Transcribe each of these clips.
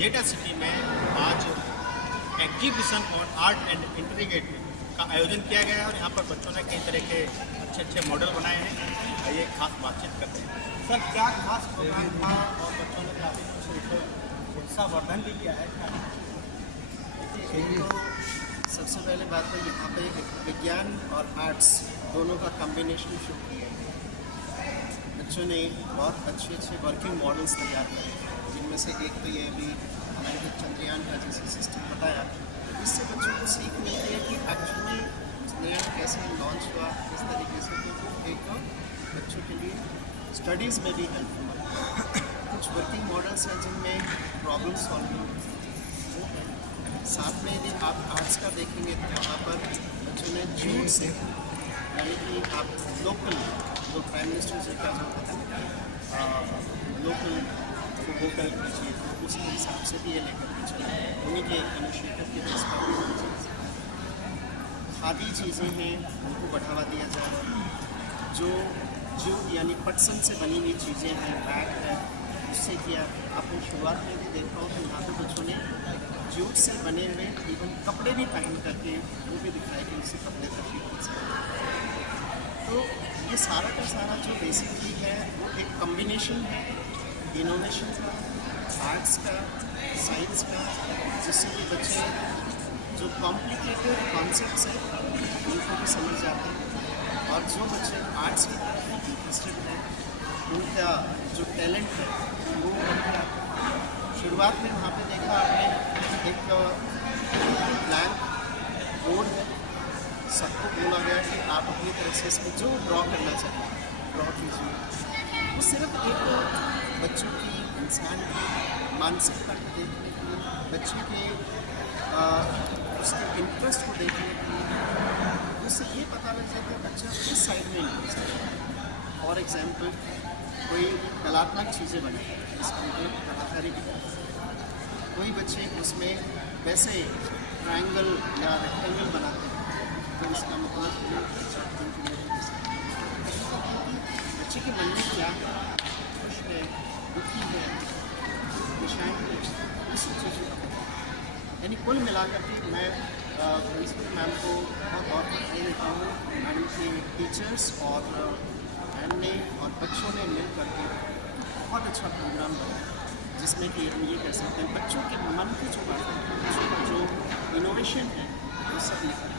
येटा सिटी में आज exhibition on art and integrate का आयोजन किया गया है और यहाँ पर बच्चों ने कई तरह के अच्छे अच्छे मॉडल बनाए हैं। ये खास बातचीत करते हैं। सर, क्या खास प्रोग्राम था और बच्चों ने काफ़ी कुछ उत्साहवर्धन भी किया है? तो सबसे पहले बात तो यहाँ पे विज्ञान और आर्ट्स दोनों का कॉम्बिनेशन शो किया है। बच्चों ने बहुत अच्छे अच्छे वर्किंग मॉडल्स तैयार करे, जिनमें से एक तो ये अभी हमारे जो चंद्रयान का जैसे सिस्टम बताया, इससे बच्चों को सीख मिलती है कि एक्चुअली चंद्रयान कैसे लॉन्च हुआ, किस तरीके से, तो वो एक बच्चों के लिए स्टडीज़ में भी हेल्पफुल है। कुछ वर्किंग मॉडल्स हैं जिनमें प्रॉब्लम सॉल्विंग वो है। साथ में यदि आप आर्ट्स का देखेंगे तो वहाँ पर बच्चों ने जूट से, यानी कि आप लोकल जो प्राइम मिनिस्टर जी का जो होता है लोकल को वोकल कीजिए, तो उसके हिसाब से भी ये लेकर के चला, उन्हीं के इनिशिएटिव के बेस पर खादी चीज़ें हैं उनको बढ़ावा दिया जा रहा है। जो यानी पटसन से बनी हुई चीज़ें हैं, बैग है, उससे किया। आपने शुरुआत में भी देखा हो तो यहाँ पे बच्चों ने जूट से बने हुए इवन कपड़े भी पहन करके वो भी दिखाया कि उससे कपड़े तक भी बन सकते। तो ये सारा का सारा जो बेसिकली है वो एक कम्बिनेशन है इनोवेशन का, आर्ट्स का, साइंस का, जिससे कि बच्चे जो कॉम्प्लिकेटेड कॉन्सेप्ट्स हैं उनको भी समझ जाते हैं, और जो बच्चे आर्ट्स की तरफ इंटरेस्टेड हैं उनका जो टैलेंट है वो उनके आता है। शुरुआत में वहाँ पे देखा आपने एक ब्लैंक बोर्ड है, सबको बोला गया कि आप अपनी तरफ से इसमें जो ड्रॉ करना चाहिए ड्रॉ कीजिए। वो सिर्फ एक बच्चों की, इंसान की मानसिकता को देखने के लिए, बच्चे के उसके इंटरेस्ट को देखने के लिए, उससे ये पता लग जाता है बच्चा किस साइड में इंटरेस्ट है। फॉर एग्जाम्पल कोई कलात्मक चीज़ें बनाए जिसका मतलब कलाकारी भी करता है, कोई बच्चे उसमें वैसे ट्रायंगल या रेक्टेंगल बनाते हैं, तो इसका मतलब बच्चे के मन में क्या है, खुश है, दुखी है, दिशाएँ इस चीज़ को, यानी कुल मिलाकर के मैं प्रिंसिपल मैम को बहुत बहुत बधाई देता हूँ। मैडम के टीचर्स और मैम ने और बच्चों ने मिल करके बहुत अच्छा प्रोग्राम बनाया, जिसमें कि हम ये कह सकते हैं बच्चों के मन की जो बात है, बच्चों का जो इनोवेशन है वो सब निकल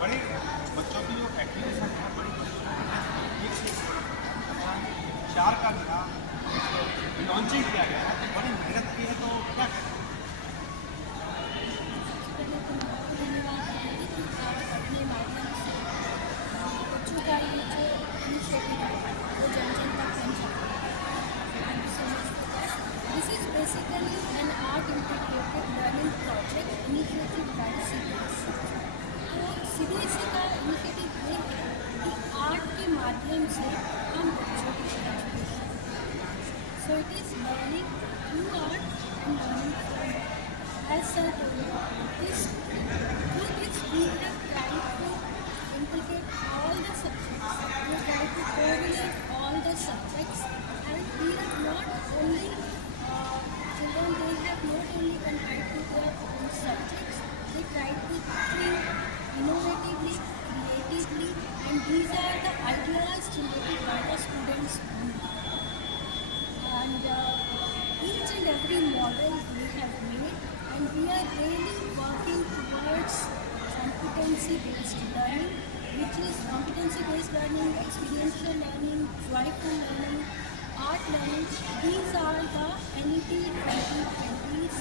बड़े बच्चों की जो एक्टिविटीज है बड़ी चार का लॉन्चिंग किया गया है, बड़ी मेहनत की है, तो क्या करें? अपने माध्यम से बच्चों का ये जो इनिशिएटिव है वो जन जन तक पहुँचा। This is basically an art integrated learning project initiative by CBSE। तो CBSE का इनिशिएटिव ये है कि आर्ट के माध्यम से हम बच्चों की education, so it is learning through art and learning from art. As sir told you, through this we have tried to inculcate all the subjects. We have tried to correlate all the subjects, and we have not only children, they have not only confined to their own subjects. They tried to think innovatively, creatively, and these are the ideas generated by the students only. And each and every model we have made, and we are really working towards competency-based learning, which is competency-based learning, experiential learning, joyful learning, art learning. These are the NEP 2020's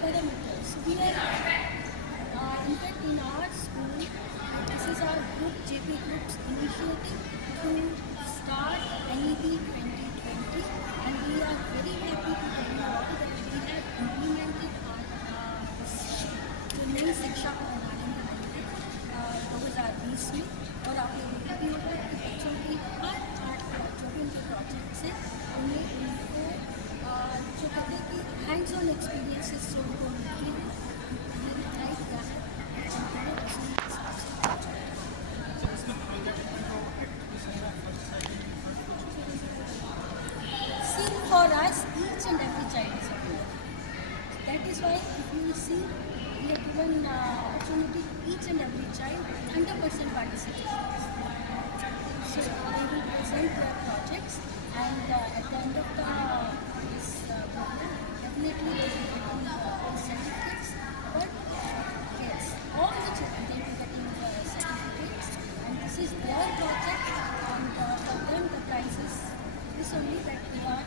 parameters. We are, in fact, in our school, this is our group, JP Group's initiative to start NEP 2020, and we are very happy to tell you all that we have implemented जो नई शिक्षा प्रणाली बनाई है 2020 में, और आपने देखा भी होगा कि बच्चों की हर आर्ट जो भी उनके प्रोजेक्ट्स हैं उनमें उनको जो कहते हैं कि हैंड्स ऑन एक्सपीरियंसेस जो उनको मिलती हैं, उन्हें दिखाई दिया है उन्होंने उसमें For and every child is aware. That is why if you will see, we have given opportunity to each and every child 100% participation. So they will present their projects, and at the end of this program, definitely they will be getting certificates. But yes, all the children they will be getting certificates, and this is their project, and for them the prize is this only, that their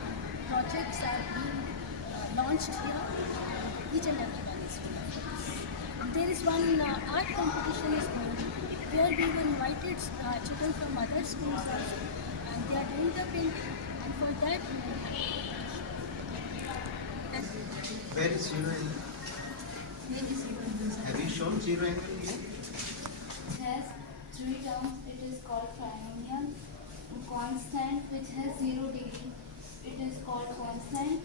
projects are being launched here. Each and every one is here. There is one art competition is going, where we have invited children from other schools also, and they are doing the painting, and for that we will have. Where is zero angle? Have you shown zero angle here? It has three terms. It is called trinomial. Constant, which has 0 degree, it is called constant.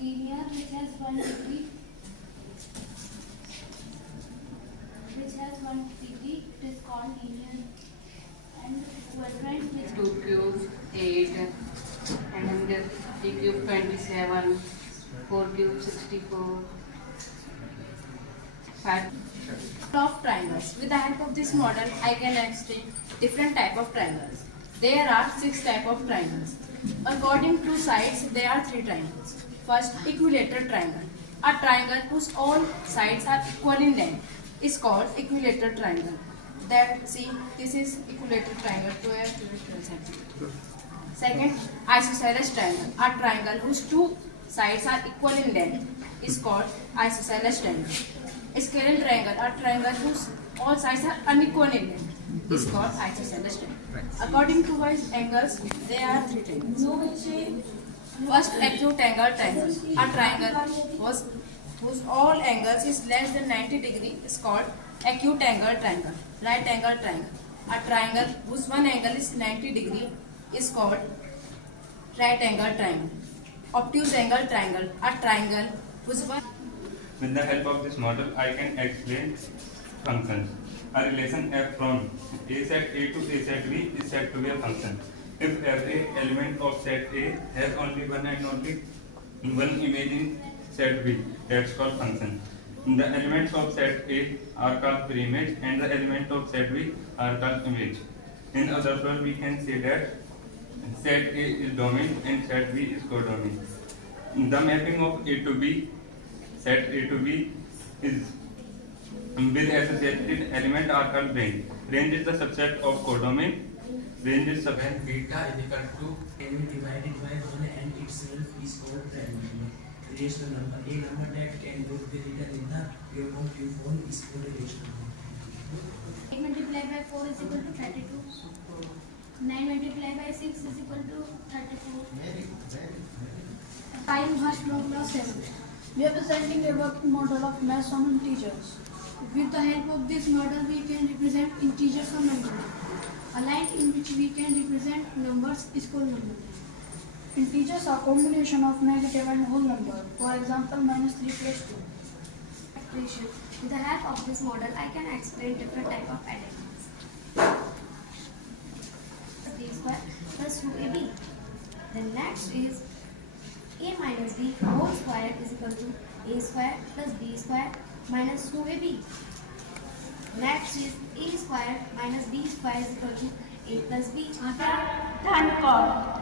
Linear, which has 1 degree, it is called linear. And quadrant, which 2 cubes 8, and 3 cube 27, 4 cube 64, 5. Of triangles. With the help of this model, I can explain different type of triangles. There are 6 type of triangles. According to sides, there are 3 triangles. First, equilateral triangle. A triangle whose all sides are equal in length is called equilateral triangle. That, see, this is equilateral triangle. Second, isosceles triangle. A triangle whose 2 sides are equal in length is called isosceles triangle. Scalar triangle, a triangle whose all sides are unequal in length, is called isosceles triangle. According to wise angles, there are 3 triangles. First, acute angle triangle. A triangle whose all angles is less than 90 degree is called acute angle triangle. Right angle triangle. A triangle whose one angle is 90 degree is called right angle triangle. Obtuse angle triangle. A triangle whose one. With the help of this model, I can explain functions. A relation f from a set A to a set B is said to be a function. If every element of set A has only one and only one image in set B, that's called function. The elements of set A are called preimage, and the elements of set B are called image. In other words, we can say that set A is domain and set B is codomain. The mapping of A to B, set A to B, is with associated element are called range. Range is the subset of codomain. Range is subset. When beta is equal to n divided by 1 and itself is called prime number. Rational number. A number that can both be written in the form of Q form is called a rational number. 8 multiplied by 4 is equal to 32. 9 multiplied by 6 is equal to 34. Time has no plus 7. We are presenting a working model of mass on integers. With the help of this model, we can represent integers or numbers. A line in which we can represent numbers is called number. Integers are combination of negative and whole number. For example, -3 plus 2. With the help of this model, I can explain different type of additions. B square plus 2ab. The next is a minus b whole square is equal to a square plus b square minus 2ab. Next is a square minus b square is equal to a plus b. Time call.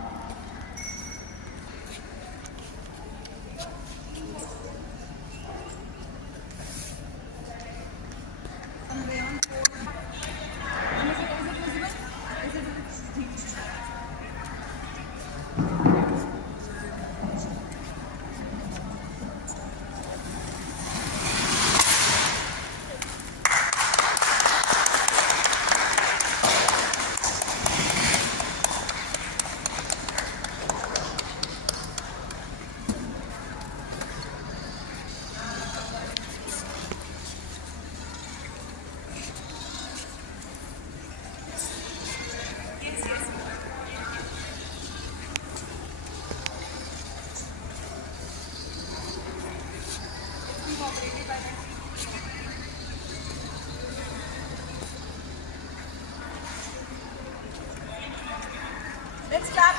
Let's clap.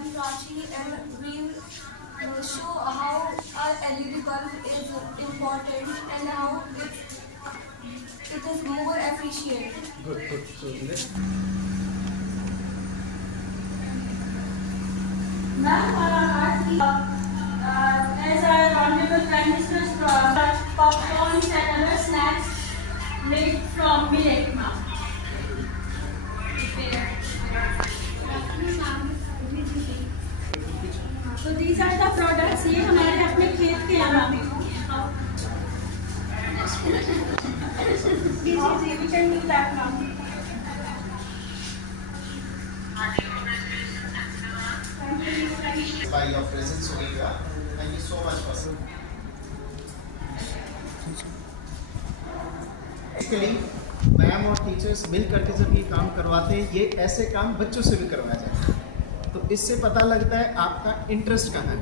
am Rashi and we will show how our LED bulb is important and how it is more efficient. Good. So let's Ma'am, as our Honorable Prime Minister's popcorns and other snacks made from millet, ma'am. So these are the products. ये हमारे अपने खेत के हैं ma'am. We can do that, ma'am. by your presence over here. Thank you so much for Basically, ma'am और टीचर्स मिल करके जब ये काम करवाते हैं, ये ऐसे काम बच्चों से भी करवाया जाता है, तो इससे पता लगता है आपका इंटरेस्ट कहाँ है,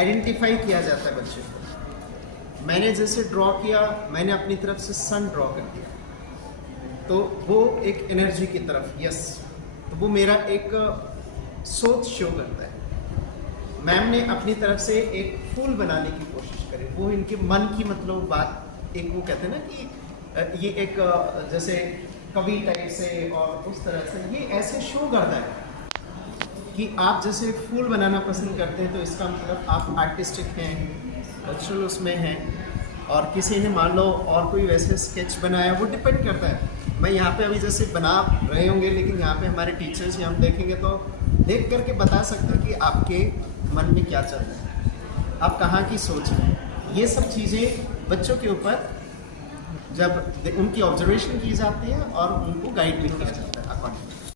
आइडेंटिफाई किया जाता है बच्चे को। मैंने जैसे ड्रॉ किया, मैंने अपनी तरफ से सन ड्रॉ कर दिया, तो वो एक एनर्जी की तरफ, यस, तो वो मेरा एक सोच शो करता है। मैम ने अपनी तरफ से एक फूल बनाने की कोशिश करी, वो इनके मन की मतलब बात, एक वो कहते हैं ना कि ये एक जैसे कवि टाइप से और उस तरह से ये ऐसे शो करता है कि आप जैसे फूल बनाना पसंद करते हैं, तो इसका मतलब आप आर्टिस्टिक हैं, कल्चरल उसमें हैं, और किसी ने मान लो और कोई वैसे स्केच बनाया, वो डिपेंड करता है। मैं यहाँ पे अभी जैसे बना रहे होंगे, लेकिन यहाँ पे हमारे टीचर्स ही हम देखेंगे तो देख करके बता सकते हैं कि आपके मन में क्या चल रहा है, आप कहाँ की सोच रहे हैं। ये सब चीज़ें बच्चों के ऊपर जब उनकी ऑब्जर्वेशन की जाती है और उनको गाइड भी किया जाता है अकॉर्डिंगली।